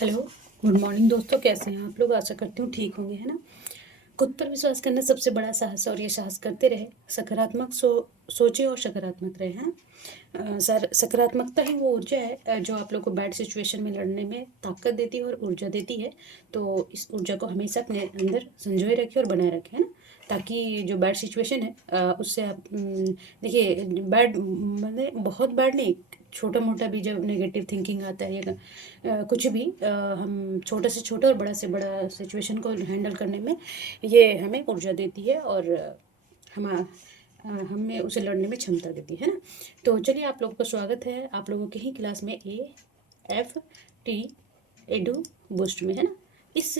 Hello, good morning दोस्तों। कैसे हैं आप लोग? आशा करती हूँ ठीक होंगे, है ना। खुद पर विश्वास करना सबसे बड़ा साहस है और ये साहस करते रहे। सकारात्मक सोचे और सकारात्मक रहे, है ना। सर सकारात्मकता ही वो ऊर्जा है जो आप लोग को बैड सिचुएशन में लड़ने में ताकत देती है और ऊर्जा देती है। तो इस ऊर्जा को हमेशा अपने अंदर संजोए रखें और बनाए रखें, है ना। ताकि जो बैड सिचुएशन है उससे आप देखिए, बैड मतलब बहुत बैड नहीं, छोटा मोटा भी जब नेगेटिव थिंकिंग आता है या कुछ भी हम छोटे से छोटा और बड़ा से बड़ा सिचुएशन को हैंडल करने में ये हमें ऊर्जा देती है और हमें उसे लड़ने में क्षमता देती है ना। तो चलिए, आप लोगों का स्वागत है आप लोगों के ही क्लास में AFT एडू बूस्ट में, है ना। इस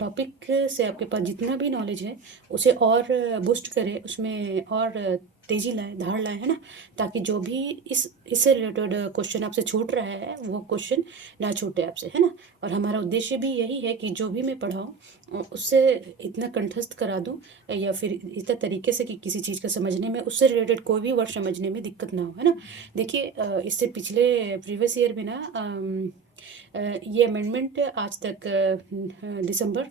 टॉपिक से आपके पास जितना भी नॉलेज है उसे और बूस्ट करें, उसमें और तेज़ी लाए, धार लाए, है ना। ताकि जो भी इससे रिलेटेड क्वेश्चन आपसे छूट रहा है वो क्वेश्चन ना छूटे आपसे, है ना। और हमारा उद्देश्य भी यही है कि जो भी मैं पढ़ाऊँ उससे इतना कंठस्थ करा दूँ या फिर इस तरीके से कि किसी चीज़ का समझने में, उससे रिलेटेड कोई भी वर्ड समझने में दिक्कत ना हो, है ना। देखिए, इससे पिछले प्रीवियस ईयर में ना ये अमेंडमेंट आज तक दिसंबर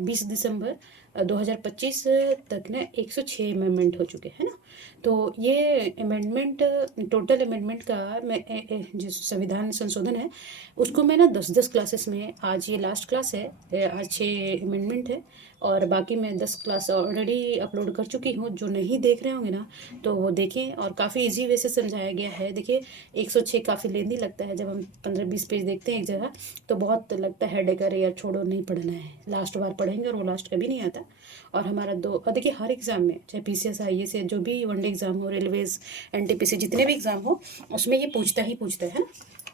20 दिसंबर 2025 तक ना 106 अमेंडमेंट हो चुके हैं ना। तो ये अमेंडमेंट, टोटल अमेंडमेंट का मैं जो संविधान संशोधन है उसको मैं ना 10-10 क्लासेस में, आज ये लास्ट क्लास है, आज 6 अमेंडमेंट है और बाकी मैं 10 क्लास ऑलरेडी अपलोड कर चुकी हूँ। जो नहीं देख रहे होंगे ना तो वो देखें, और काफ़ी इजी वे से समझाया गया है। देखिए, 106 काफ़ी लेंदी लगता है, जब हम 15-20 पेज देखते हैं एक जगह तो बहुत लगता है हेडेक, अरे यार छोड़ो नहीं पढ़ना है, लास्ट बार पढ़ेंगे, और वो लास्ट कभी नहीं आता। और हमारा देखिए, हर एग्ज़ाम में चाहे PCS IAS या जो भी वनडे एग्ज़ाम हो, रेलवेज, NTPC जितने भी एग्ज़ाम हो उसमें ये पूछता ही पूछता है ना।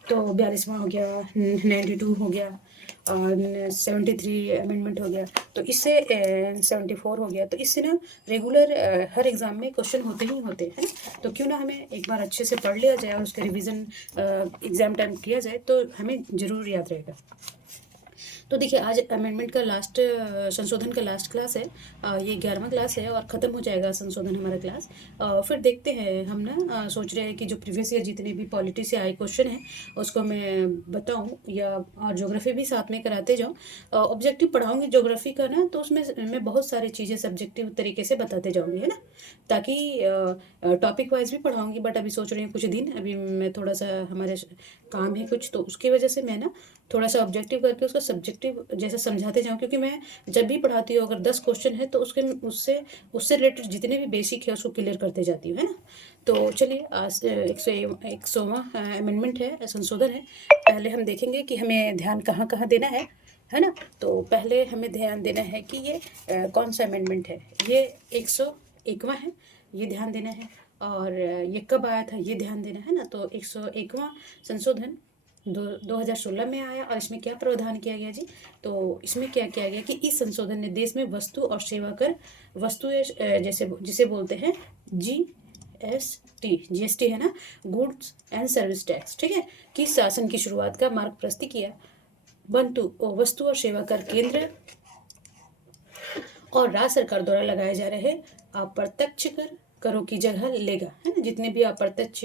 तो 42वां हो गया, 92 हो गया और 73 अमेंडमेंट हो गया, तो इससे 74 हो गया। तो इससे ना रेगुलर हर एग्ज़ाम में क्वेश्चन होते ही होते हैं। तो क्यों ना हमें एक बार अच्छे से पढ़ लिया जाए और उसका रिवीजन एग्ज़ाम टाइम किया जाए तो हमें ज़रूर याद रहेगा। तो देखिए, आज अमेंडमेंट का लास्ट, संशोधन का लास्ट क्लास है। ये 11वां क्लास है और ख़त्म हो जाएगा संशोधन हमारा क्लास। फिर देखते हैं हम ना, सोच रहे हैं कि जो प्रीवियस ईयर जितने भी पॉलिटी से आए क्वेश्चन हैं उसको मैं बताऊं, या और ज्योग्राफी भी साथ में कराते जाऊं। ऑब्जेक्टिव पढ़ाऊंगी ज्योग्राफी का ना, तो उसमें मैं बहुत सारी चीज़ें सब्जेक्टिव तरीके से बताते जाऊंगी, है ना। ताकि टॉपिक वाइज भी पढ़ाऊंगी, बट अभी सोच रही हूँ कुछ दिन, अभी मैं थोड़ा सा हमारे काम है कुछ, तो उसकी वजह से मैं ना थोड़ा सा ऑब्जेक्टिव करके उसका सब्जेक्टिव जैसे समझाते जाऊँ। क्योंकि मैं जब भी पढ़ाती हूँ, अगर 10 क्वेश्चन है तो उसके उससे उससे रिलेटेड जितने भी बेसिक है उसको क्लियर करते जाती हूँ, है ना। तो चलिए, आज 100वां अमेंडमेंट है, संशोधन है। पहले हम देखेंगे कि हमें ध्यान कहाँ कहाँ देना है ना। तो पहले हमें ध्यान देना है कि ये कौन सा अमेंडमेंट है। ये 101वां है, ये ध्यान देना है। और ये कब आया था ये ध्यान देना है ना। तो 101वां संशोधन 2016 में आया। और इसमें क्या प्रावधान किया गया जी? तो इसमें क्या किया गया कि इस संशोधन ने देश में वस्तु और सेवा कर, वस्तु जैसे जिसे बोलते हैं GST है ना, गुड्स एंड सर्विस टैक्स, ठीक है, की शासन की शुरुआत का मार्ग प्रस्तुत किया। वस्तु और सेवा कर केंद्र और राज्य सरकार द्वारा लगाए जा रहे अप्रत्यक्ष करों की जगह लेगा, है ना। जितने भी अप्रत्यक्ष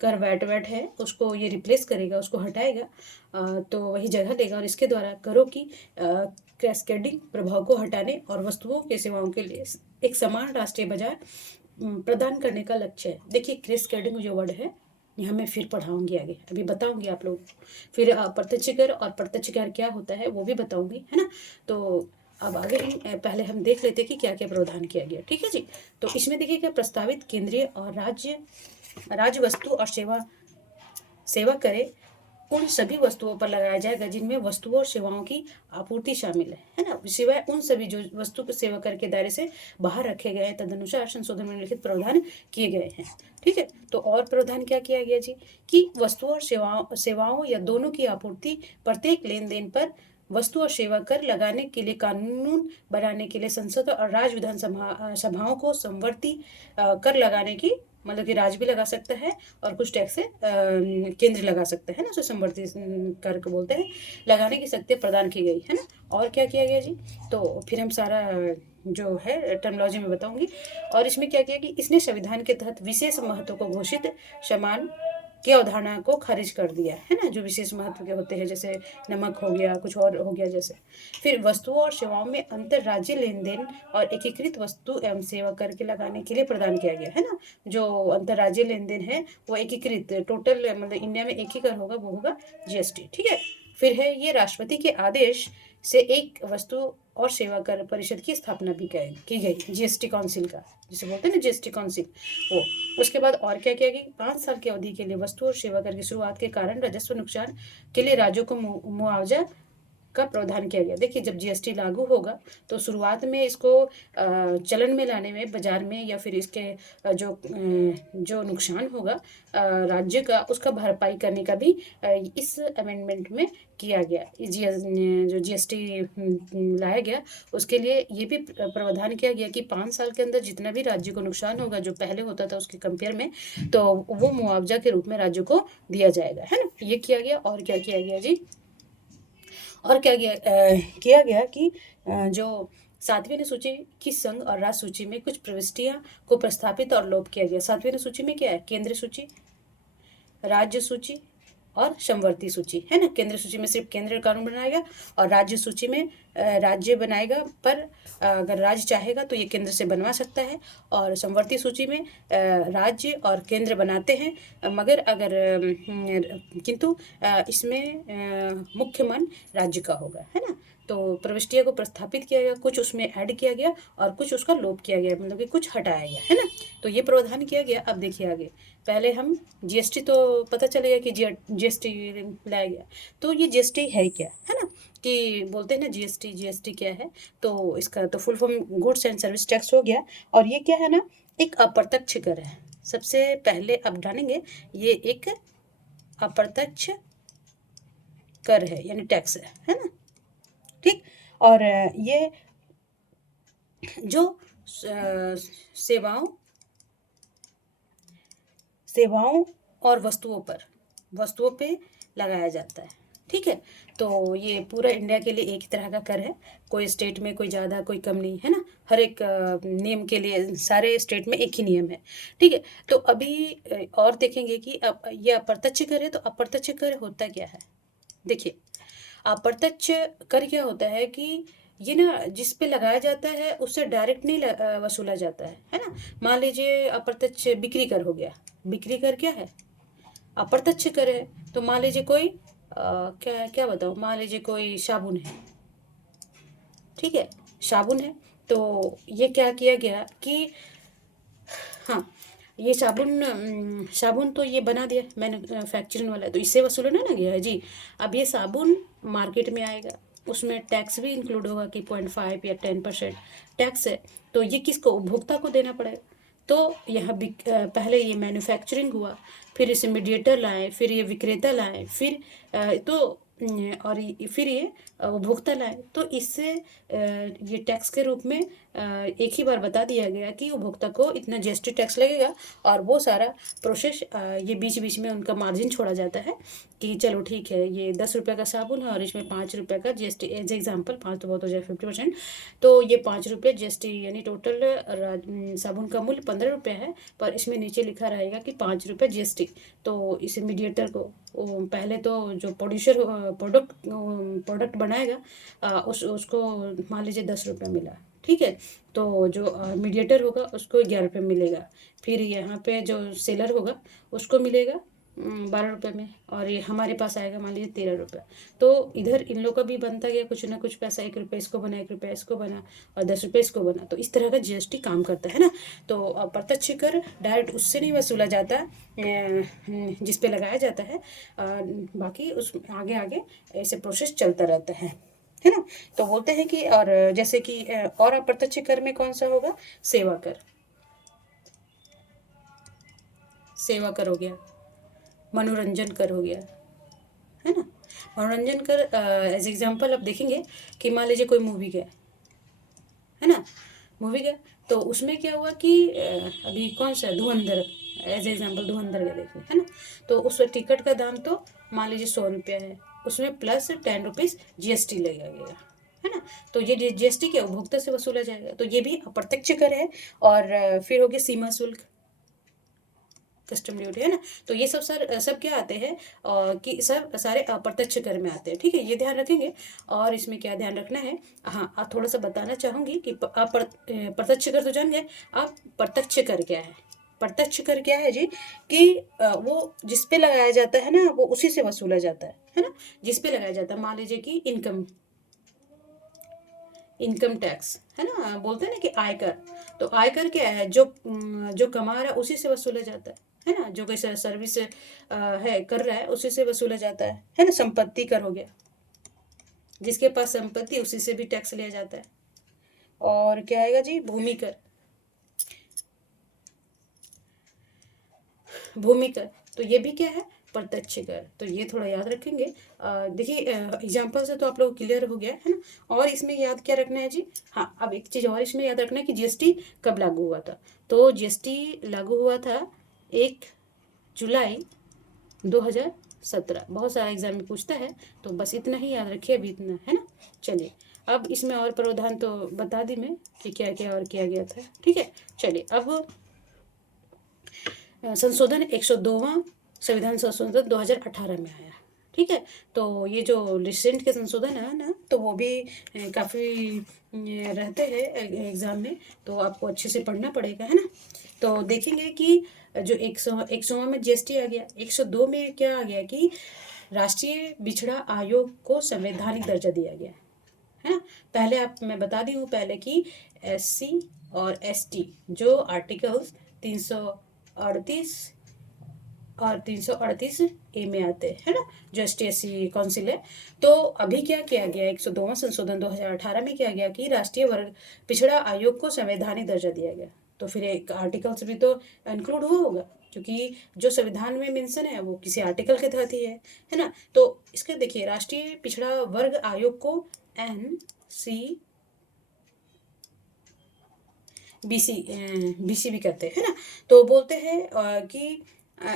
कर, वैट है, उसको ये रिप्लेस करेगा, उसको हटाएगा, तो वही जगह लेगा। और इसके द्वारा करों की कैस्केडिंग प्रभाव को हटाने और वस्तुओं के सेवाओं के लिए एक समान राष्ट्रीय बाजार प्रदान करने का लक्ष्य है। देखिए, कैस्केडिंग जो वर्ड है यहाँ मैं फिर पढ़ाऊंगी, आगे अभी बताऊंगी आप लोग। फिर अप्रत्यक्ष कर और प्रत्यक्ष कर क्या होता है वो भी बताऊंगी, है ना। तो अब आगे पहले हम देख लेते हैं कि क्या क्या प्रावधान किया गया, ठीक है जी। तो इसमें देखिएगा, प्रस्तावित केंद्रीय और राज्य वस्तु और सेवा करे उन सभी वस्तुओं पर लगाया जाएगा जिनमें वस्तुओं और सेवाओं की आपूर्ति शामिल है ना। सिवाय उन सभी जो वस्तु को सेवा कर के दायरे से बाहर रखे गए हैं, तदनुसार संशोधन में लिखित प्रावधान किए गए हैं, ठीक है। तो और प्रावधान क्या किया गया जी कि वस्तुओं और सेवाओं या दोनों की आपूर्ति, प्रत्येक लेन देन पर वस्तु और सेवा कर लगाने के लिए कानून बनाने के लिए संसद और राज्य विधान सभाओं को समवर्ती कर लगाने की, मतलब कि राज्य भी लगा सकता है और कुछ टैक्स से केंद्र लगा सकता है ना, उसे समवर्ती कर को बोलते हैं, लगाने की शक्ति प्रदान की गई है ना। और क्या किया गया जी? तो फिर हम सारा जो है टर्मिनोलॉजी में बताऊंगी। और इसमें क्या किया कि इसने संविधान के तहत विशेष महत्व को घोषित समान की अवधारणा को खारिज कर दिया है ना, जो विशेष महत्व के होते हैं, जैसे नमक हो गया, कुछ और हो गया जैसे। फिर वस्तुओं और सेवाओं में अंतर्राज्यीय लेन देन और एकीकृत वस्तु एवं सेवा कर के लगाने के लिए प्रदान किया गया है ना। जो अंतर्राज्यीय लेन देन है वो एकीकृत, टोटल मतलब इंडिया में एक ही कर होगा, वो होगा जीएसटी। ठीक है। फिर है ये राष्ट्रपति के आदेश से एक वस्तु और सेवा कर परिषद की स्थापना भी की गई, जीएसटी काउंसिल का, जिसे बोलते हैं ना जीएसटी काउंसिल, वो। उसके बाद और क्या किया गया, 5 साल की अवधि के लिए वस्तु और सेवा कर की शुरुआत के कारण राजस्व नुकसान के लिए राज्यों को मुआवजा का प्रावधान किया गया। देखिए, जब जीएसटी लागू होगा तो शुरुआत में इसको चलन में लाने में, बाजार में, या फिर इसके जो नुकसान होगा राज्य का, उसका भरपाई करने का भी इस अमेंडमेंट में किया गया। जो जीएसटी लाया गया उसके लिए ये भी प्रावधान किया गया कि 5 साल के अंदर जितना भी राज्य को नुकसान होगा जो पहले होता था उसके कंपेयर में, तो वो मुआवजा के रूप में राज्य को दिया जाएगा, है ना। ये किया गया। और क्या किया गया जी, और क्या किया गया कि जो 7वीं अनुसूची की संघ और राज्य सूची में कुछ प्रविष्टियां को प्रस्थापित और लोप किया गया। 7वीं अनुसूची में क्या है, केंद्र सूची, राज्य सूची और समवर्ती सूची, है ना। केंद्र सूची में सिर्फ केंद्र कानून बनाएगा और राज्य सूची में राज्य बनाएगा, पर अगर राज्य चाहेगा तो ये केंद्र से बनवा सकता है। और समवर्ती सूची में राज्य और केंद्र बनाते हैं, मगर अगर किंतु इसमें मुख्य मन राज्य का होगा, है ना। तो प्रविष्टियों को प्रस्थापित किया गया, कुछ उसमें ऐड किया गया और कुछ उसका लोप किया गया, मतलब कि कुछ हटाया गया, है ना। तो ये प्रावधान किया गया। अब देखिए आगे, पहले हम जीएसटी तो पता चलेगा कि जीएसटी लाया गया, तो ये जीएसटी है क्या, है ना। कि बोलते हैं ना जीएसटी, जीएसटी क्या है, तो इसका तो full form goods and service tax हो गया। और ये क्या है ना, एक अप्रत्यक्ष कर है। सबसे पहले अब जानेंगे, ये एक अप्रत्यक्ष कर है, यानी टैक्स है ना। ठीक। और ये जो सेवाओं और वस्तुओं पे लगाया जाता है। ठीक है। तो ये पूरा इंडिया के लिए एक ही तरह का कर है, कोई स्टेट में कोई ज़्यादा कोई कम नहीं, है ना। हर एक नियम के लिए सारे स्टेट में एक ही नियम है। ठीक है। तो अभी और देखेंगे कि अब ये अप्रत्यक्ष कर है, तो अप्रत्यक्ष कर होता क्या है। देखिए, अप्रत्यक्ष कर क्या होता है कि ये ना जिस पे लगाया जाता है उससे डायरेक्ट नहीं वसूला जाता है ना। मान लीजिए अप्रत्यक्ष बिक्री कर हो गया, बिक्री कर क्या है, अप्रत्यक्ष कर है। तो मान लीजिए कोई क्या क्या बताओ, मान लीजिए कोई साबुन है, ठीक है, साबुन है। तो ये क्या किया गया कि हाँ, ये साबुन तो ये बना दिया, मैन्युफैक्चरिंग वाला है, तो इससे वसूला ना गया है जी। अब ये साबुन मार्केट में आएगा, उसमें टैक्स भी इंक्लूड होगा कि 0.5 या 10% टैक्स है। तो ये किसको, उपभोक्ता को देना पड़ेगा। तो यहाँ पहले ये मैन्युफैक्चरिंग हुआ, फिर इसे मीडिएटर लाए, फिर ये विक्रेता लाए, फिर फिर ये उपभोक्ता लाए। तो इससे ये टैक्स के रूप में एक ही बार बता दिया गया कि उपभोक्ता को इतना जीएसटी टैक्स लगेगा, और वो सारा प्रोसेस ये बीच बीच में उनका मार्जिन छोड़ा जाता है कि चलो ठीक है, ये 10 रुपये का साबुन है और इसमें 5 रुपये का जीएसटी, एज एग्जाम्पल 5 तो बहुत हो जाए 50%, तो ये 5 रुपये जीएसटी, यानी टोटल साबुन का मूल्य 15 रुपये है, पर इसमें नीचे लिखा रहेगा कि 5 रुपये जीएसटी। तो इस मीडिएटर को पहले तो जो प्रोडक्ट बनाएगा उसको मान लीजिए 10 रुपये मिला, ठीक है। तो जो मीडिएटर होगा उसको 11 रुपये मिलेगा, फिर यहाँ पे जो सेलर होगा उसको मिलेगा 12 रुपये में, और ये हमारे पास आएगा मान लीजिए 13 रुपये। तो इधर इन लोग का भी बनता गया कुछ ना कुछ पैसा, 1 रुपये इसको बना, 1 रुपया इसको बना, और 10 रुपये इसको बना। तो इस तरह का जीएसटी काम करता है ना। तो अप्रत्यक्ष कर डायरेक्ट उससे नहीं वसूला जाता जिस पे लगाया जाता है, बाकी उस आगे आगे ऐसे प्रोसेस चलता रहता है ना। तो बोलते हैं कि, और जैसे कि और अप्रत्यक्ष कर में कौन सा होगा, सेवा कर, सेवा कर हो गया, मनोरंजन कर हो गया, है ना। मनोरंजन कर एज एग्जाम्पल अब देखेंगे कि मान लीजिए कोई मूवी गया, है ना, मूवी गया, तो उसमें क्या हुआ कि अभी कौन सा धुरंधर, एज एग्जाम्पल धुरंधर गया देखने, है ना। तो उस टिकट का दाम तो मान लीजिए 100 रुपया है, उसमें प्लस 10 रुपीज़ जीएसटी लगेगा, है ना। तो ये जीएसटी क्या उपभोक्ता से वसूला जाएगा, तो ये भी अप्रत्यक्ष कर है। और फिर हो गया सीमा शुल्क, कस्टम ड्यूटी, है ना। तो ये सब क्या आते हैं कि सब सारे अप्रत्यक्ष कर में आते हैं, ठीक है, ये ध्यान रखेंगे। और इसमें क्या ध्यान रखना है, हाँ आप थोड़ा सा बताना चाहूँगी कि प्रत्यक्ष कर तो जान गए, आप प्रत्यक्ष कर क्या है। प्रत्यक्ष कर क्या है जी, कि वो जिस पे लगाया जाता है ना, वो उसी से वसूला जाता है ना। जिस पे लगाया जाता है, मान लीजिए कि इनकम टैक्स, है ना, बोलते हैं ना कि आयकर। तो आयकर क्या है, जो कमा रहा है उसी से वसूला जाता है ना। जो कोई सर्विस है कर रहा है उसी से वसूला जाता है ना। संपत्ति कर हो गया, जिसके पास संपत्ति उसी से भी टैक्स लिया जाता है। और क्या आएगा जी, भूमि कर। भूमि कर, तो ये भी क्या है, प्रत्यक्ष कर। तो ये थोड़ा याद रखेंगे। देखिए एग्जाम्पल से तो आप लोग क्लियर हो गया है ना। और इसमें याद क्या रखना है जी, हाँ अब एक चीज़ और इसमें याद रखना है कि जीएसटी कब लागू हुआ था। तो जीएसटी लागू हुआ था 1 जुलाई 2017। बहुत सारा एग्जाम में पूछता है, तो बस इतना ही याद रखिए, अभी इतना है ना। चलिए, अब इसमें और प्रावधान तो बता दी मैं कि क्या क्या और किया गया था, ठीक है। चलिए, अब संशोधन 102वां संविधान संशोधन 2018 में आया, ठीक है। तो ये जो रिसेंट के संशोधन है ना, तो वो भी काफ़ी रहते हैं एग्ज़ाम में, तो आपको अच्छे से पढ़ना पड़ेगा, है ना। तो देखेंगे कि जो 100वां में जीएसटी आ गया, 102 में क्या आ गया कि राष्ट्रीय पिछड़ा आयोग को संवैधानिक दर्जा दिया गया, है ना। पहले मैं बता दी हूँ पहले कि एससी और एसटी जो आर्टिकल्स 338 और 338A में आते हैं, है ना, जो ST/SC काउंसिल है। तो अभी क्या किया गया, 102वां संशोधन 2018 में किया गया कि राष्ट्रीय वर्ग पिछड़ा आयोग को संवैधानिक दर्जा दिया गया। तो फिर एक आर्टिकल्स भी तो इंक्लूड हुआ होगा, क्योंकि जो संविधान में मेंशन है वो किसी आर्टिकल के तहत ही है ना। तो इसके देखिए, राष्ट्रीय पिछड़ा वर्ग आयोग को BC भी कहते हैं, है ना। तो बोलते हैं कि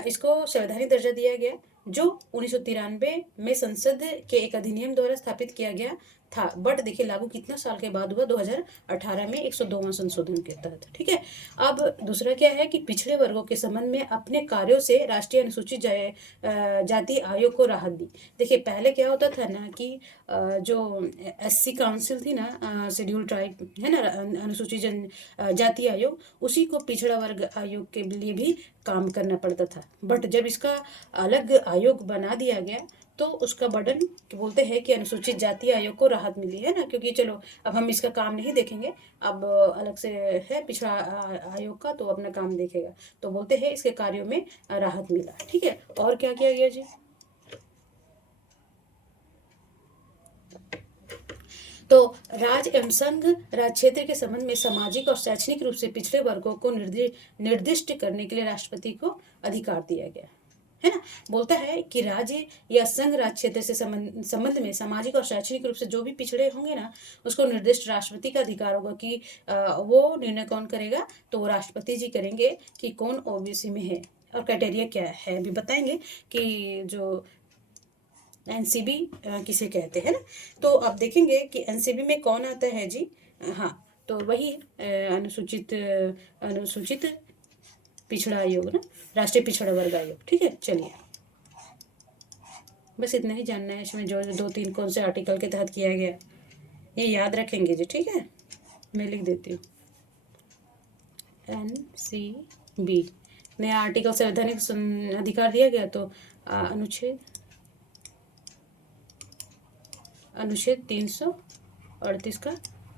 इसको संवैधानिक दर्जा दिया गया, जो 1993 में संसद के एक अधिनियम द्वारा स्थापित किया गया था। बट देखिए लागू कितना साल के बाद हुआ, 2018 में 102वां संशोधन के तहत, ठीक है। अब दूसरा क्या है कि पिछड़े वर्गों के संबंध में अपने कार्यों से राष्ट्रीय अनुसूचित जाति आयोग को राहत दी। देखिए पहले क्या होता था ना कि जो SC काउंसिल थी ना, शेड्यूल ट्राइब, है ना, अनुसूचित जाति आयोग, उसी को पिछड़ा वर्ग आयोग के लिए भी काम करना पड़ता था। बट जब इसका अलग आयोग बना दिया गया, तो उसका बर्डन बोलते हैं कि अनुसूचित जाति आयोग को राहत मिली, है ना। क्योंकि चलो अब हम इसका काम नहीं देखेंगे, अब अलग से है पिछड़ा आयोग का, तो अपना काम देखेगा। तो बोलते हैं इसके कार्यों में राहत मिला, ठीक है। और क्या किया गया जी, तो राज्य एवं संघ राज क्षेत्र के संबंध में सामाजिक और शैक्षणिक रूप से पिछड़े वर्गों को निर्दिष्ट करने के लिए राष्ट्रपति को अधिकार दिया गया, है ना। बोलता है कि राज्य या संघ राज क्षेत्र से संबंध में सामाजिक और शैक्षणिक रूप से जो भी पिछड़े होंगे ना, उसको निर्दिष्ट राष्ट्रपति का अधिकार होगा कि वो निर्णय कौन करेगा, तो वो राष्ट्रपति जी करेंगे कि कौन OBC में है। और क्राइटेरिया क्या है भी बताएंगे कि जो NCB किसे कहते हैं ना। तो अब देखेंगे कि NCB में कौन आता है जी, हाँ तो वही अनुसूचित पिछड़ा आयोग ना, राष्ट्रीय पिछड़ा वर्ग आयोग, ठीक है। चलिए, बस इतना ही जानना है इसमें, जो 2-3 कौन से आर्टिकल के तहत किया गया, ये याद रखेंगे जी, ठीक है। मैं लिख देती हूँ NCB, नया आर्टिकल संवैधानिक अधिकार दिया गया, तो अनुच्छेद 338 का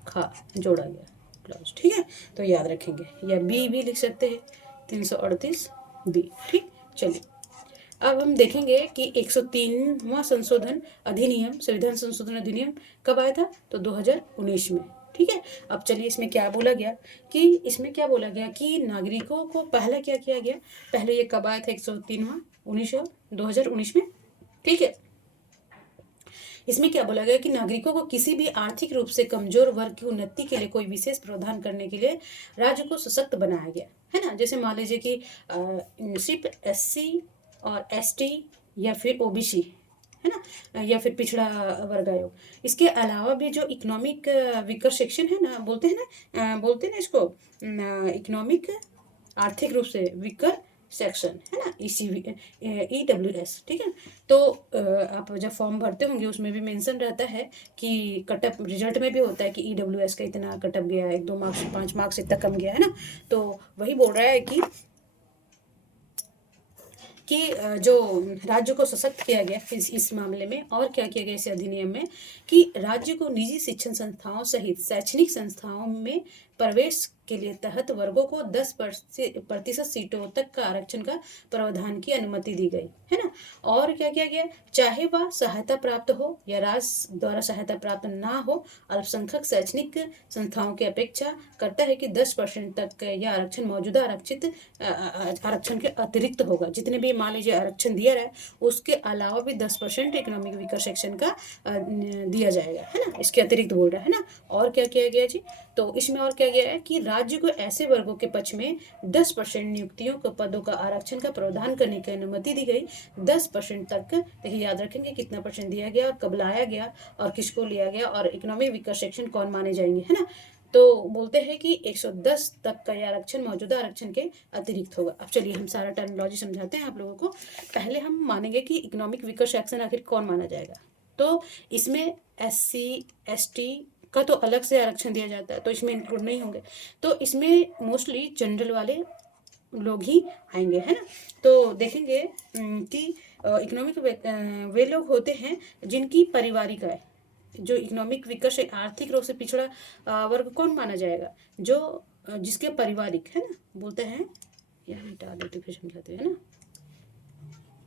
खा जोड़ा गया क्लॉज, ठीक है। तो याद रखेंगे, या बी भी लिख सकते हैं, 338B, ठीक। चलिए, अब हम देखेंगे कि 103वां संशोधन अधिनियम, संविधान संशोधन अधिनियम कब आया था, तो 2019 में, ठीक है। अब चलिए, इसमें क्या बोला गया कि नागरिकों को पहला क्या किया गया, पहले ये कब आया था 103वां 2019 में, ठीक है। इसमें क्या बोला गया कि नागरिकों को किसी भी आर्थिक रूप से कमजोर वर्ग की उन्नति के लिए कोई विशेष प्रावधान करने के लिए राज्य को सशक्त बनाया गया, है ना। जैसे मान लीजिए कि सिर्फ SC और ST या फिर OBC, है ना, या फिर पिछड़ा वर्ग आयोग। इसके अलावा भी जो इकोनॉमिक वीकर सेक्शन है ना, बोलते हैं ना इसको इकोनॉमिक, आर्थिक रूप से वीकर सेक्शन, है ना, EWS, ठीक है। तो आप जब फॉर्म भरते होंगे उसमें भी मेंशन रहता है कि कटअप, रिजल्ट में भी होता है कि EWS का इतना कटअप गया, 1-2 मार्क्स 5 मार्क्स इतना कम गया, है ना। तो वही बोल रहा है कि जो राज्य को सशक्त किया गया इस मामले में, और क्या किया गया इस अधिनियम में, कि राज्य को निजी शिक्षण संस्थाओं सहित शैक्षणिक संस्थाओं में प्रवेश के लिए तहत वर्गों को 10% सीटों तक का आरक्षण का प्रावधान की अनुमति दी गई, है ना। और क्या किया गया, चाहे वह सहायता प्राप्त हो या राज्य द्वारा सहायता प्राप्त ना हो, अल्पसंख्यक शैक्षणिक संस्थाओं की अपेक्षा करता है कि 10% तक यह आरक्षण मौजूदा आरक्षण के अतिरिक्त होगा। जितने भी मान लीजिए आरक्षण दिया रहा है उसके अलावा भी 10% इकोनॉमिक वीकर सेक्शन का दिया जाएगा, है ना, इसके अतिरिक्त बोल रहा है ना। और क्या किया गया जी, तो इसमें और क्या गया है कि राज्य को ऐसे वर्गों के पक्ष में 10% नियुक्तियों के पदों का आरक्षण का प्रावधान करने की अनुमति दी गई। 10% तक, देखिए याद रखेंगे कितना परसेंट दिया गया और कब लाया गया और किसको लिया गया और इकोनॉमिक वीकर सेक्शन कौन माने जाएंगे, है ना। तो बोलते हैं कि 110 तक का यह आरक्षण मौजूदा आरक्षण के अतिरिक्त होगा। अब चलिए हम सारा टर्मिनोलॉजी समझाते हैं आप लोगों को। पहले हम मानेंगे कि इकोनॉमिक वीकर सेक्शन आखिर कौन माना जाएगा। तो इसमें SC ST का तो अलग से आरक्षण दिया जाता है, तो इसमें इंक्लूड नहीं होंगे। तो इसमें मोस्टली जनरल वाले लोग ही आएंगे, है ना। तो देखेंगे कि इकोनॉमिक वे लोग होते हैं जिनकी पारिवारिक आय, जो इकोनॉमिक वीकर से आर्थिक रूप से पिछड़ा वर्ग कौन माना जाएगा, जो जिसके पारिवारिक, है ना, बोलते हैं, यहाँ हटा देते फिर समझाते हैं, है ना,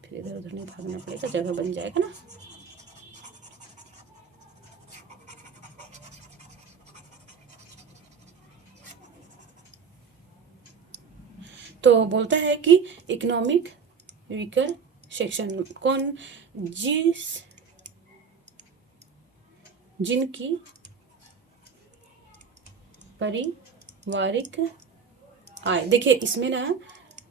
फिर इधर उधर नहीं भागना पड़ेगा, जगह बन जाएगा ना। तो बोलता है कि इकोनॉमिक वीकर सेक्शन कौन, जिनकी पारिवारिक आय, देखिए इसमें ना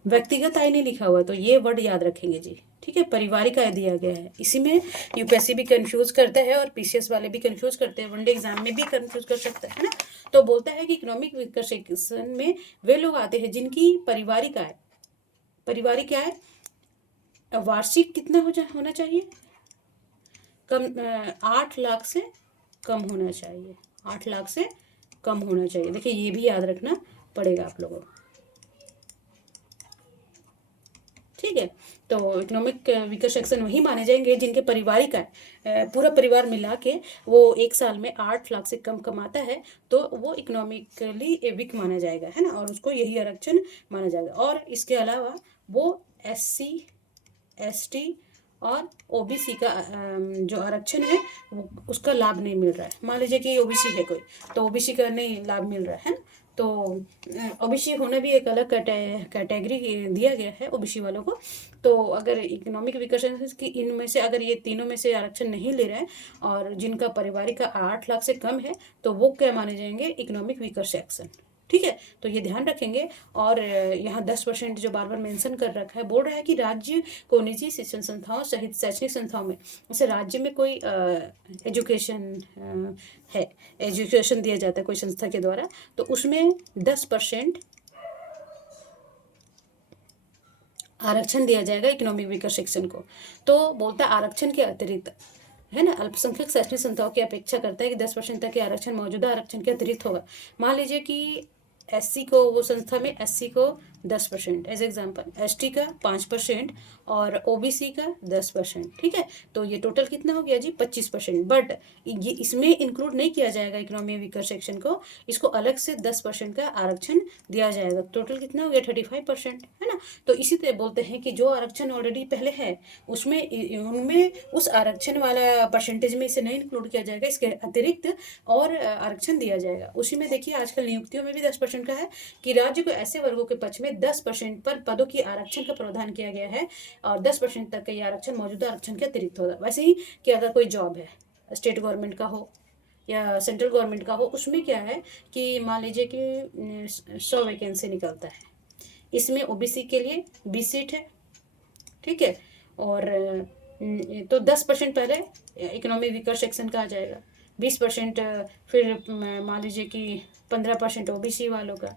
व्यक्तिगत आय नहीं लिखा हुआ, तो ये वर्ड याद रखेंगे जी, ठीक है। पारिवारिक आय दिया गया है, इसी में UPSC भी कंफ्यूज करता है और PCS वाले भी कंफ्यूज करते हैं, वनडे एग्जाम में भी कंफ्यूज कर सकता है ना। तो बोलता है कि इकोनॉमिक वीकर सेक्शन में वे लोग आते हैं जिनकी पारिवारिक आय वार्षिक कितना होना चाहिए, कम 8 लाख से कम होना चाहिए, 8 लाख से कम होना चाहिए। देखिए ये भी याद रखना पड़ेगा आप लोगों को, ठीक है। तो इकोनॉमिक वीकर सेक्शन वही माने जाएंगे जिनके पारिवारिक आय पूरा परिवार मिला के वो एक साल में 8 लाख से कम कमाता है, तो वो इकोनॉमिकली वीक माना जाएगा, है ना, और उसको यही आरक्षण माना जाएगा। और इसके अलावा वो SC ST और OBC का जो आरक्षण है उसका लाभ नहीं मिल रहा है। मान लीजिए कि OBC है कोई, तो OBC का नहीं लाभ मिल रहा है ना, तो OBC होना भी एक अलग कैटेगरी दिया गया है OBC वालों को। तो अगर इकोनॉमिक वीकर सेक्शन की इनमें से अगर ये तीनों में से आरक्षण नहीं ले रहे हैं और जिनका पारिवारिक का 8 लाख से कम है, तो वो क्या माने जाएंगे, इकोनॉमिक वीकर सेक्शन, ठीक है। तो ये ध्यान रखेंगे। और यहाँ 10% जो बार बार मेंशन कर रखा है, बोल रहा है कि राज्य को निजी शिक्षण संस्थाओं सहित शैक्षणिक संस्थाओं में, जैसे राज्य में कोई एजुकेशन दिया जाता है कोई संस्था के द्वारा, तो उसमें 10% आरक्षण दिया जाएगा इकोनॉमिक वीकर सेक्शन को। तो बोलता है आरक्षण के अतिरिक्त, है ना, अल्पसंख्यक शैक्षणिक संस्थाओं की अपेक्षा करता है कि 10% तक के आरक्षण मौजूदा आरक्षण के अतिरिक्त होगा। मान लीजिए कि SC को, वो संस्था में SC को 10% एज एग्जाम्पल, ST का 5% और OBC का 10%, ठीक है। तो ये टोटल कितना हो गया जी, 25%। बट ये इसमें इंक्लूड नहीं किया जाएगा इकोनॉमिक वीकर सेक्शन को, इसको अलग से 10% का आरक्षण दिया जाएगा। टोटल कितना हो गया, 35%, है ना। तो इसी तरह बोलते हैं कि जो आरक्षण ऑलरेडी पहले है उसमें उनमें उस आरक्षण वाला परसेंटेज में इसे नहीं इंक्लूड किया जाएगा, इसके अतिरिक्त और आरक्षण दिया जाएगा। उसी में देखिए आजकल नियुक्तियों में भी 10% का है कि राज्य को ऐसे वर्गों के पक्ष में 10% पर पदों की आरक्षण का प्रावधान किया गया है और 10% तक का ये आरक्षण मौजूदा आरक्षण के अतिरिक्त होगा। वैसे ही कि अगर कोई जॉब है स्टेट गवर्नमेंट का हो या सेंट्रल गवर्नमेंट का हो, उसमें क्या है कि मान लीजिए कि 100 वैकेंसी निकलता है, इसमें OBC के लिए 20 सीट है, ठीक है। और तो 10% पहले इकोनॉमिक वीकर सेक्शन का आ जाएगा, 20% फिर मान लीजिए कि 15% OBC वालों का,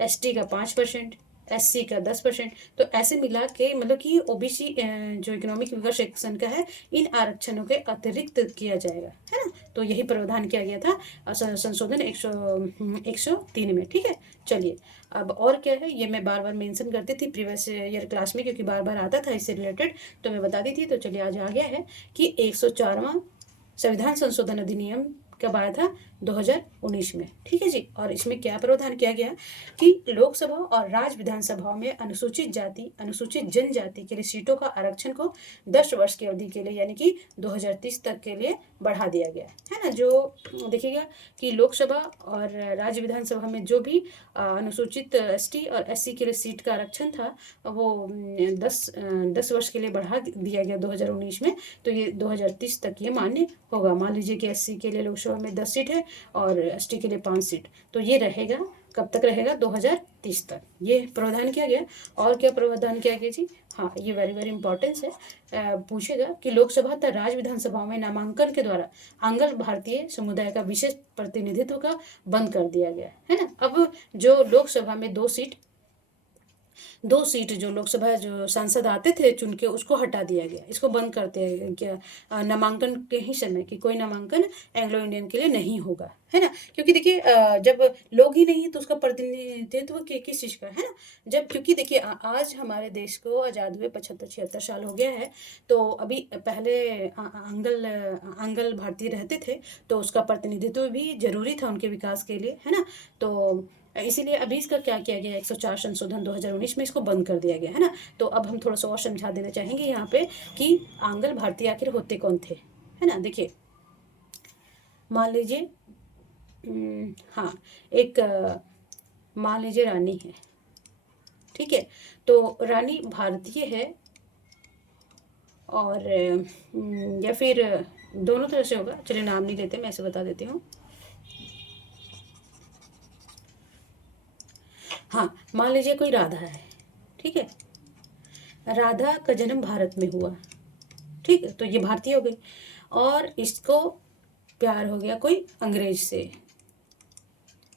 ST का 5%, SC का 10%। तो ऐसे मिला के मतलब कि OBC जो इकोनॉमिक वीकर सेक्शन का है, इन आरक्षणों के अतिरिक्त किया जाएगा, है ना। तो यही प्रावधान किया गया था संशोधन 103 में, ठीक है। चलिए, अब और क्या है, ये मैं बार बार मेंशन करती थी प्रीवियस ईयर क्लास में, क्योंकि बार बार आता था इससे रिलेटेड, तो मैं बताती थी। तो चलिए, आज आ गया है कि 104वां संविधान संशोधन अधिनियम कब आया था, 2019 में, ठीक है जी। और इसमें क्या प्रावधान किया गया कि लोकसभा और राज्य विधानसभाओं में अनुसूचित जाति, अनुसूचित जनजाति के लिए सीटों का आरक्षण को 10 वर्ष की अवधि के लिए, यानी कि 2030 तक के लिए बढ़ा दिया गया है ना। जो देखिएगा कि लोकसभा और राज्य विधानसभा में जो भी अनुसूचित ST और SC के लिए सीट का आरक्षण था, वो 10 वर्ष के लिए बढ़ा दिया गया 2019 में। तो ये 2030 तक ये मान्य होगा। मान लीजिए कि SC के लिए लोकसभा में 10 सीट है और ST के लिए 5 सीट, तो ये रहेगा कब तक रहेगा, 2030 तक। ये प्रावधान किया गया। और क्या प्रावधान किया गया जी, हाँ, ये वेरी वेरी इंपॉर्टेंस है। पूछेगा कि लोकसभा तथा राज्य विधानसभाओं में नामांकन के द्वारा आंग्ल भारतीय समुदाय का विशेष प्रतिनिधित्व का बंद कर दिया गया है ना। अब जो लोकसभा में 2 सीट जो लोकसभा जो सांसद आते थे चुन के, उसको हटा दिया गया, इसको बंद कर दिया गया नामांकन के ही समय, कि कोई नामांकन एंग्लो इंडियन के लिए नहीं होगा, है ना। क्योंकि देखिए जब लोग ही नहीं है तो उसका प्रतिनिधित्व किस चीज़ का, है ना। जब, क्योंकि देखिए आज हमारे देश को आज़ाद हुए 75-76 साल हो गया है। तो अभी पहले आंग्ल भारतीय रहते थे, तो उसका प्रतिनिधित्व भी जरूरी था उनके विकास के लिए, है ना। तो इसीलिए अभी इसका क्या किया गया, 104 संशोधन 2019 में इसको बंद कर दिया गया, है ना। तो अब हम थोड़ा सा और समझा देना चाहेंगे यहाँ पे कि आंग्ल भारतीय आखिर होते कौन थे, है ना। देखिए, मान लीजिए हाँ, एक मान लीजिए रानी है, ठीक है। तो रानी भारतीय है, और या फिर दोनों तरह से होगा। चलिए, नाम नहीं लेते, मैं ऐसे बता देती हूँ। हाँ, मान लीजिए कोई राधा है, ठीक है। राधा का जन्म भारत में हुआ, ठीक है, तो ये भारतीय हो गई। और इसको प्यार हो गया कोई अंग्रेज से,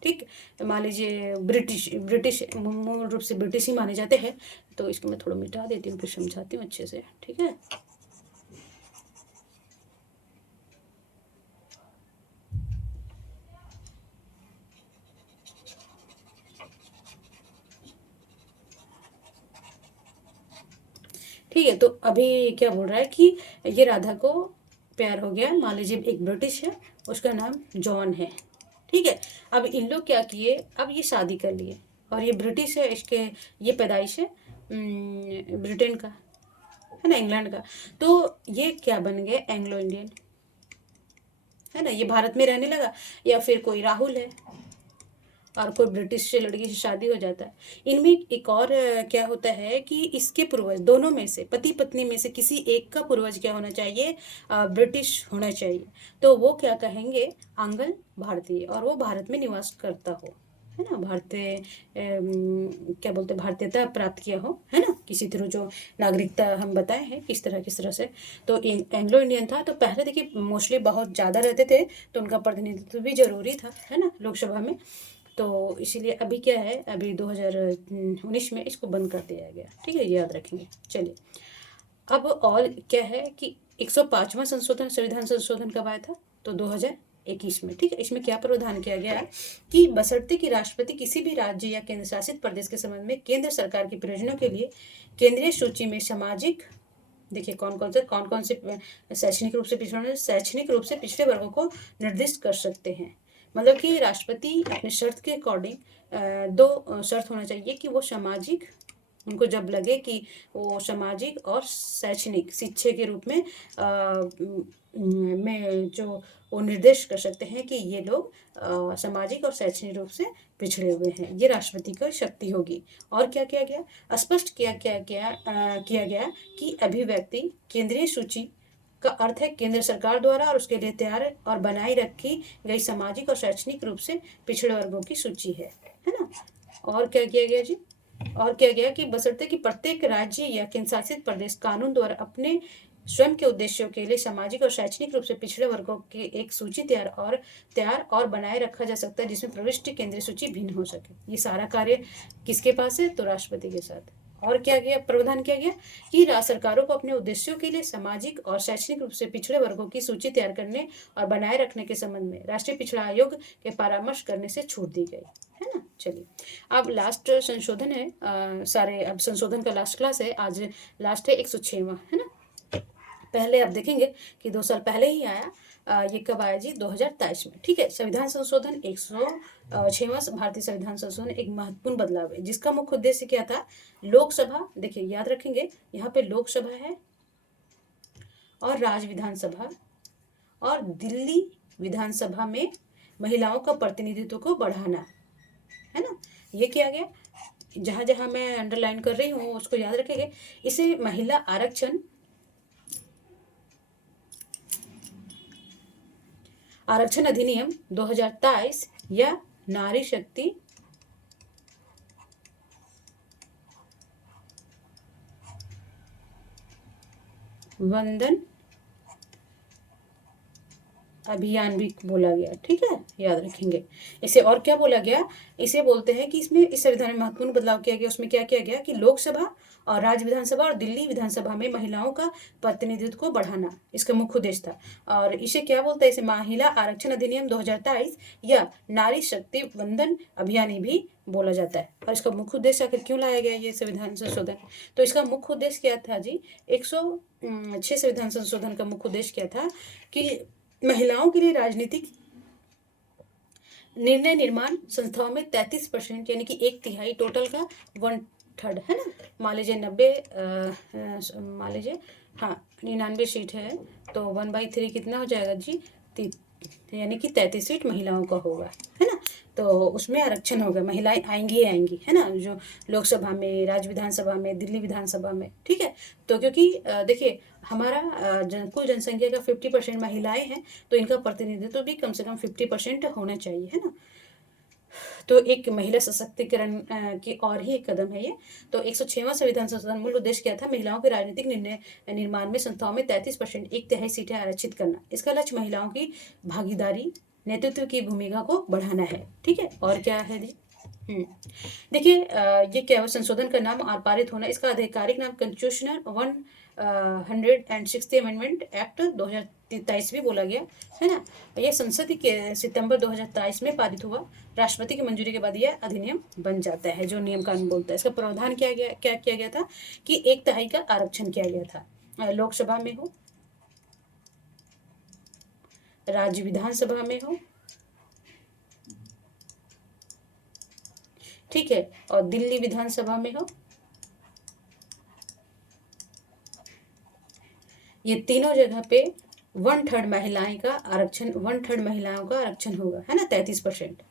ठीक। मान लीजिए ब्रिटिश ब्रिटिश मूल रूप से ब्रिटिश ही माने जाते हैं। तो इसको मैं थोड़ा मिटा देती हूँ, फिर समझाती हूँ अच्छे से, ठीक है। ठीक है, तो अभी क्या बोल रहा है कि ये राधा को प्यार हो गया, मान लीजिए एक ब्रिटिश है, उसका नाम जॉन है, ठीक है। अब इन लोग क्या किए, अब ये शादी कर लिए, और ये ब्रिटिश है, इसके ये पैदाइश है ब्रिटेन का, है ना, इंग्लैंड का। तो ये क्या बन गए, एंग्लो इंडियन, है ना। ये भारत में रहने लगा। या फिर कोई राहुल है और कोई ब्रिटिश से लड़की से शादी हो जाता है। इनमें एक और क्या होता है कि इसके पूर्वज दोनों में से, पति पत्नी में से किसी एक का पूर्वज क्या होना चाहिए, ब्रिटिश होना चाहिए। तो वो क्या कहेंगे, आंग्ल भारतीय, और वो भारत में निवास करता हो, है ना। भारतीय क्या बोलते हैं, भारतीयता प्राप्त किया हो, है ना, किसी थ्रू, जो नागरिकता हम बताए हैं किस तरह से। तो एंग्लो इंडियन था। तो पहले देखिए मोस्टली बहुत ज़्यादा रहते थे, तो उनका प्रतिनिधित्व भी जरूरी था, है ना, लोकसभा में। तो इसीलिए अभी क्या है, अभी 2019 में इसको बंद कर दिया गया, ठीक है, ये याद रखेंगे। चलिए, अब और क्या है कि 105वां संशोधन, संविधान संशोधन कब आया था, तो 2021 में, ठीक है। इसमें क्या प्रावधान किया गया है कि बशर्ते कि राष्ट्रपति किसी भी राज्य या केंद्र शासित प्रदेश के संबंध में केंद्र सरकार के प्रयोजनों के लिए केंद्रीय सूची में सामाजिक, देखिए कौन कौन से शैक्षणिक रूप से पिछड़े वर्गों को निर्दिष्ट कर सकते हैं। मतलब कि राष्ट्रपति अपने शर्त के अकॉर्डिंग 2 शर्त होना चाहिए कि वो सामाजिक, उनको जब लगे कि वो सामाजिक और शैक्षणिक शिक्षा के रूप में जो वो निर्देश कर सकते हैं कि ये लोग सामाजिक और शैक्षणिक रूप से पिछड़े हुए हैं, ये राष्ट्रपति की शक्ति होगी। और क्या किया गया, स्पष्ट किया गया कि अभिव्यक्ति केंद्रीय सूची का अर्थ है केंद्र सरकार द्वारा और उसके लिए तैयार और बनाई रखी गई सामाजिक और शैक्षणिक रूप से पिछड़े वर्गों की सूची है ना। और क्या किया गया जी, और क्या गया कि बशर्ते कि प्रत्येक राज्य या केंद्र शासित प्रदेश कानून द्वारा अपने स्वयं के उद्देश्यों के लिए सामाजिक और शैक्षणिक रूप से पिछड़े वर्गों की एक सूची तैयार और बनाए रखा जा सकता है, जिसमें प्रविष्टि केंद्रीय सूची भिन्न हो सके। ये सारा कार्य किसके पास है? तो राष्ट्रपति के साथ। और क्या गया प्रावधान किया गया कि राज्य सरकारों को अपने उद्देश्यों के लिए सामाजिक और शैक्षणिक रूप से पिछड़े वर्गों की सूची तैयार करने और बनाए रखने के संबंध में राष्ट्रीय पिछड़ा आयोग के परामर्श करने से छूट दी गई है ना। चलिए, अब लास्ट संशोधन है, सारे अब संशोधन का लास्ट क्लास है, आज लास्ट है 106वां, है ना। पहले आप देखेंगे कि 2 साल पहले ही आया, ये कब आया जी? 2023 में। ठीक है, संविधान संशोधन 106वां भारतीय संविधान संशोधन एक महत्वपूर्ण बदलाव है, जिसका मुख्य उद्देश्य क्या था? लोकसभा, देखिए याद रखेंगे, यहाँ पे लोकसभा है और राज्य विधानसभा और दिल्ली विधानसभा में महिलाओं का प्रतिनिधित्व को बढ़ाना, है ना। ये किया गया, जहां जहां मैं अंडरलाइन कर रही हूँ उसको याद रखेंगे। इसे महिला आरक्षण अधिनियम 2023 या नारी शक्ति वंदन अभियान भी बोला गया। ठीक है, याद रखेंगे। इसे और क्या बोला गया? इसे बोलते हैं कि इसमें इस संविधान में महत्वपूर्ण बदलाव किया गया। उसमें क्या किया गया कि लोकसभा और राज्य विधानसभा और दिल्ली विधानसभा में महिलाओं का प्रतिनिधित्व को बढ़ाना इसका मुख्य उद्देश्य था। और इसे क्या बोलते हैं? इसे महिला आरक्षण अधिनियम 2023 या नारी शक्ति वंदन अभियान भी बोला जाता है। और इसका मुख्य उद्देश्य आखिर क्यों लाया गया ये संविधान संशोधन? तो इसका मुख्य उद्देश्य क्या था जी? 106 संविधान संशोधन का मुख्य उद्देश्य क्या था कि महिलाओं के लिए राजनीतिक निर्णय निर्माण संस्थाओं में 33% यानी कि 1/3 टोटल का 1/3, है ना। मान लीजिए 90, मान लीजिए हाँ 99 सीट है, तो 1/3 कितना हो जाएगा जी? यानी कि 33 सीट महिलाओं का होगा, है ना। तो उसमें आरक्षण होगा, महिलाएं आएंगी ही आएंगी, है ना, जो लोकसभा में, राज्य विधानसभा में, दिल्ली विधानसभा में। ठीक है, तो क्योंकि देखिए हमारा कुल जनसंख्या का 50% महिलाएं हैं, तो इनका प्रतिनिधित्व भी कम से कम 50% होना चाहिए, है ना। तो एक महिला सशक्तिकरण की और ही एक कदम है ये। तो 106वां संविधान संशोधन मूल उद्देश्य क्या था? महिलाओं के राजनीतिक निर्णय निर्माण में संस्थाओं में 33%, 1/3 सीटें आरक्षित करना। इसका लक्ष्य महिलाओं की भागीदारी, नेतृत्व की भूमिका को बढ़ाना है। ठीक है, और क्या है जी? देखिए ये क्या संशोधन का नाम और पारित होना, इसका आधिकारिक नाम कॉन्स्टिट्यूशनल 160 अमेंडमेंट एक्ट 2023 भी बोला गया, है ना। यह संसद के सितंबर 2023 में पारित हुआ। राष्ट्रपति की मंजूरी के बाद यह अधिनियम बन जाता है, जो नियम कानून बोलता है। इसका प्रावधान क्या किया गया था कि 1/3 का आरक्षण किया गया था, लोकसभा में हो, राज्य विधानसभा में हो, ठीक है, और दिल्ली विधानसभा में हो। ये तीनों जगह पे 1/3 महिलाएं का आरक्षण, 1/3 महिलाओं का आरक्षण होगा, है ना। 33%,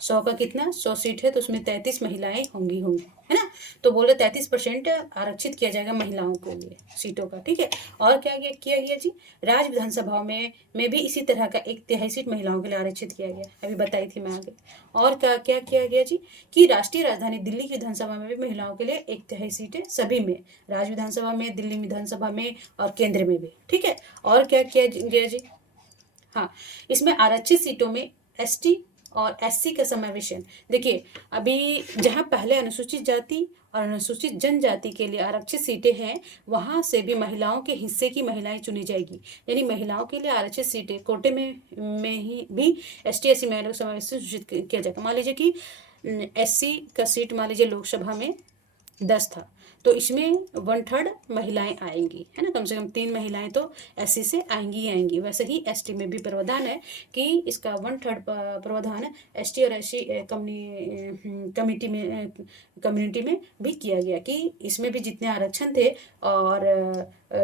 100 का कितना? 100 सीट है, तो उसमें 33 महिलाएं होंगी, है ना। तो बोले 33% आरक्षित किया जाएगा महिलाओं के लिए सीटों का। ठीक है, और क्या किया गया जी? राज्य विधानसभाओं में भी इसी तरह का 1/3 सीट महिलाओं के लिए आरक्षित किया गया, अभी बताई थी मैं आगे। और क्या क्या किया गया जी? कि राष्ट्रीय राजधानी दिल्ली की विधानसभा में भी महिलाओं के लिए 1/3 सीटें, सभी में, राज्य विधानसभा में, दिल्ली विधानसभा में और केंद्र में भी। ठीक है, और क्या किया गया जी? हाँ, इसमें आरक्षित सीटों में एसटी और एससी का समावेश है। देखिए अभी जहाँ पहले अनुसूचित जाति और अनुसूचित जनजाति के लिए आरक्षित सीटें हैं, वहाँ से भी महिलाओं के हिस्से की महिलाएं चुनी जाएगी। यानी महिलाओं के लिए आरक्षित सीटें कोटे में ही भी एसटी एससी महिलाओं का समावेश सुनिश्चित किया जाएगा। मान लीजिए कि एससी का सीट मान लीजिए लोकसभा में 10 था, तो इसमें 1/3 महिलाएं आएंगी, है ना। कम से कम 3 महिलाएं तो एससी से आएंगी ही आएंगी। वैसे ही एसटी में भी प्रावधान है कि इसका 1/3 प्रावधान एसटी और एससी कम्युनिटी में भी किया गया, कि इसमें भी जितने आरक्षण थे और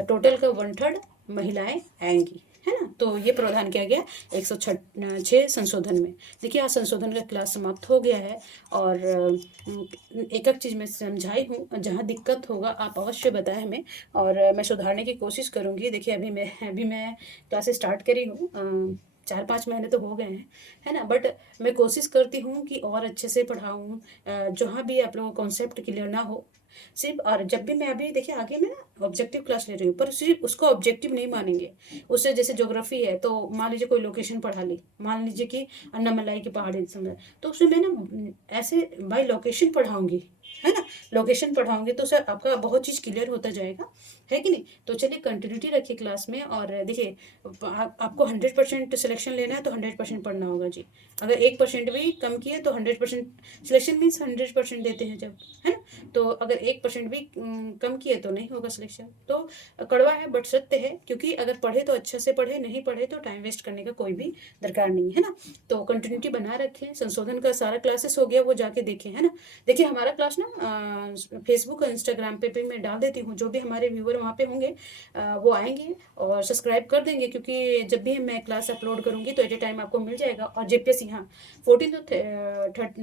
टोटल का 1/3 महिलाएं आएंगी, है ना। तो ये प्रावधान किया गया 106 संशोधन में। देखिए आज संशोधन का क्लास समाप्त हो गया है, और एक एक चीज़ मैं समझाई हूँ, जहाँ दिक्कत होगा आप अवश्य बताएं हमें, और मैं सुधारने की कोशिश करूँगी। देखिए अभी मैं क्लासेस स्टार्ट करी हूँ, 4-5 महीने तो हो गए हैं, है ना। बट मैं कोशिश करती हूँ कि और अच्छे से पढ़ाऊँ, जहाँ भी आप लोगों को कॉन्सेप्ट क्लियर ना हो सिर्फ। और जब भी मैं अभी देखिए आगे मैं ना ऑब्जेक्टिव क्लास ले रही हूँ, पर सिर्फ उसको ऑब्जेक्टिव नहीं मानेंगे। उससे जैसे ज्योग्राफी है तो मान लीजिए कोई लोकेशन पढ़ा ली, मान लीजिए कि अन्नामलाई की पहाड़ी समझ, तो उसमें मैं ना ऐसे बाई लोकेशन पढ़ाऊंगी, है ना। लोकेशन पढ़ाऊंगी तो सर आपका बहुत चीज़ क्लियर होता जाएगा, है कि नहीं। तो चलिए कंटिन्यूटी रखिए क्लास में। और देखिए आपको 100% सिलेक्शन लेना है तो 100% पढ़ना होगा जी। अगर 1% भी कम किए तो 100% सिलेक्शन मीन्स 100% देते हैं जब, है ना। तो अगर 1% भी कम किए तो नहीं होगा सिलेक्शन। तो कड़वा है बट सत्य है, क्योंकि अगर पढ़े तो अच्छे से पढ़े, नहीं पढ़े तो टाइम वेस्ट करने का कोई भी दरकार नहीं है ना। तो कंटिन्यूटी बना रखें। संशोधन का सारा क्लासेस हो गया, वो जाके देखें, है ना। देखिए हमारा क्लास ना फेसबुक और इंस्टाग्राम पे भी मैं डाल देती हूँ, जो भी हमारे व्यूअर वहाँ पे होंगे वो आएंगे और सब्सक्राइब कर देंगे, क्योंकि जब भी मैं क्लास अपलोड करूँगी तो एट ए टाइम आपको मिल जाएगा। और जेपीएससी, हाँ 14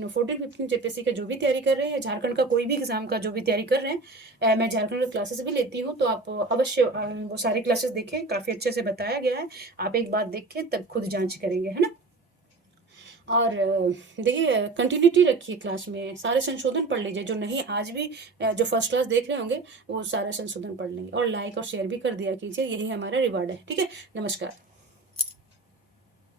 15 जेपीएससी का जो भी तैयारी कर रहे हैं, झारखंड का कोई भी एग्जाम का जो भी तैयारी कर रहे हैं, मैं झारखंड में क्लासेस भी लेती हूँ, तो आप अवश्य वो सारी क्लासेस देखें, काफ़ी अच्छे से बताया गया है। आप एक बार देख के तब खुद जांच करेंगे, है ना। और देखिए कंटिन्यूटी रखिए क्लास में, सारे संशोधन पढ़ लीजिए। जो नहीं आज भी जो फर्स्ट क्लास देख रहे होंगे वो सारे संशोधन पढ़ लेंगे, और लाइक और शेयर भी कर दिया कीजिए, यही हमारा रिवार्ड है। ठीक है, नमस्कार।